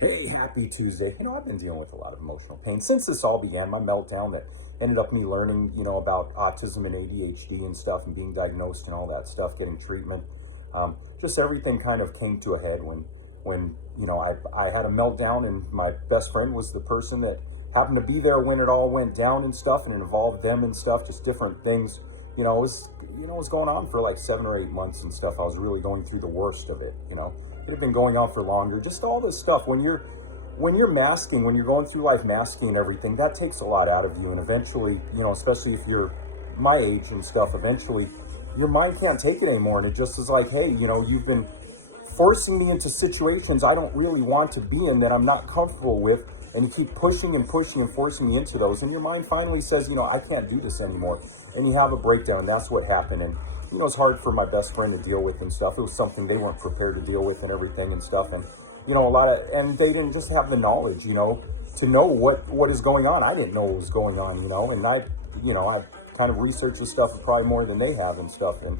Hey, happy Tuesday. I've been dealing with a lot of emotional pain since this all began. My meltdown that ended up me learning, about autism and ADHD and stuff and being diagnosed and all that stuff, getting treatment. Just everything kind of came to a head when I had a meltdown, and my best friend was the person that happened to be there when it all went down and stuff, and it involved them and stuff, just different things. It was going on for like 7 or 8 months and stuff. I was really going through the worst of it. It had been going on for longer. Just all this stuff. When you're masking, when you're going through life masking and everything, that takes a lot out of you. And eventually, especially if you're my age and stuff, eventually your mind can't take it anymore. And it just is like, hey, you've been forcing me into situations I don't really want to be in, that I'm not comfortable with. And you keep pushing and pushing and forcing me into those. And your mind finally says, I can't do this anymore. And you have a breakdown. That's what happened. And it's hard for my best friend to deal with and stuff. It was something they weren't prepared to deal with and everything and stuff. And, and they didn't just have the knowledge, to know what is going on. I didn't know what was going on, and I kind of researched this stuff probably more than they have and stuff. And,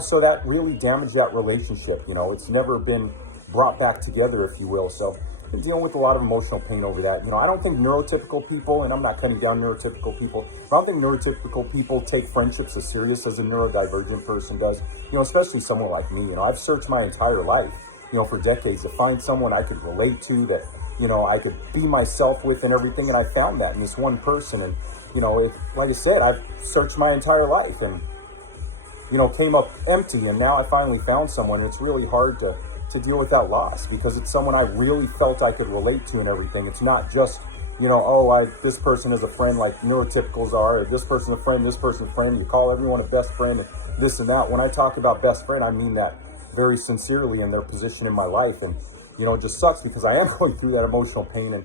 so that really damaged that relationship. It's never been brought back together, if you will. So I've been dealing with a lot of emotional pain over that. I don't think neurotypical people, and I'm not cutting down neurotypical people, but I don't think neurotypical people take friendships as serious as a neurodivergent person does, especially someone like me. I've searched my entire life, for decades to find someone I could relate to, that, I could be myself with and everything. And I found that in this one person. And, like I said, I've searched my entire life and, came up empty. And now I finally found someone. And it's really hard to deal with that loss, because it's someone I really felt I could relate to and everything. It's not just, this person is a friend like neurotypicals are, or this person's a friend, this person's a friend. You call everyone a best friend and this and that. When I talk about best friend, I mean that very sincerely in their position in my life. And, it just sucks because I am going through that emotional pain. And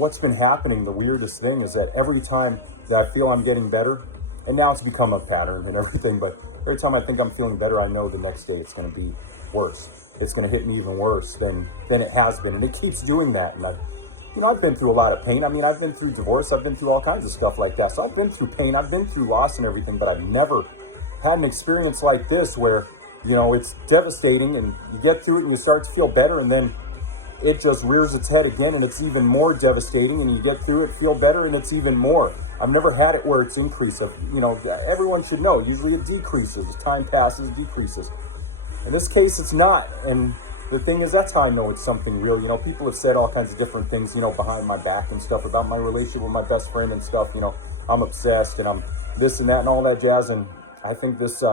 what's been happening, the weirdest thing is that every time that I feel I'm getting better, and now it's become a pattern and everything, but every time I think I'm feeling better, I know the next day it's going to be worse. It's going to hit me even worse than it has been. And it keeps doing that. And I've been through a lot of pain. I've been through divorce. I've been through all kinds of stuff like that. So I've been through pain. I've been through loss and everything, but I've never had an experience like this where, it's devastating and you get through it and you start to feel better, and then it just rears its head again and it's even more devastating, and you get through it, feel better, and it's even more. I've never had it where it's increase of, everyone should know, usually it decreases. As time passes, it decreases. In this case, it's not. And the thing is, that's how I know it's something real. People have said all kinds of different things, behind my back and stuff about my relationship with my best friend and stuff. I'm obsessed and I'm this and that and all that jazz. And I think this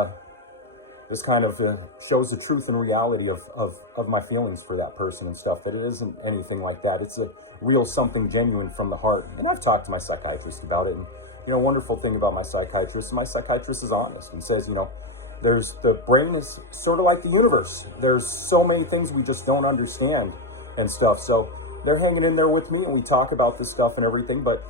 kind of shows the truth and reality of my feelings for that person and stuff, that it isn't anything like that. It's a real something genuine from the heart. And I've talked to my psychiatrist about it. And, wonderful thing about my psychiatrist is honest and says, the brain is sort of like the universe. There's so many things we just don't understand and stuff. So they're hanging in there with me, and we talk about this stuff and everything. But,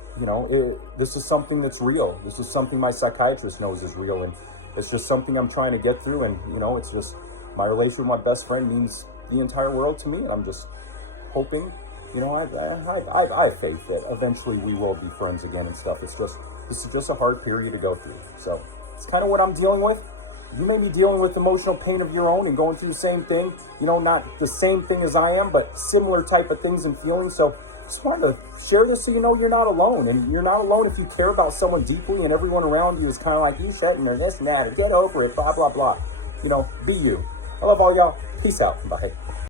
this is something that's real. This is something my psychiatrist knows is real. And it's just something I'm trying to get through. And, it's just my relationship with my best friend means the entire world to me. And I'm just hoping, I have faith that eventually we will be friends again and stuff. This is just a hard period to go through. So it's kind of what I'm dealing with. You may be dealing with emotional pain of your own and going through the same thing, not the same thing as I am, but similar type of things and feelings. So just wanted to share this so you're not alone. And you're not alone if you care about someone deeply and everyone around you is kind of like, you shouldn't, or this and that, or get over it, blah, blah, blah. Be you. I love all y'all. Peace out. Bye.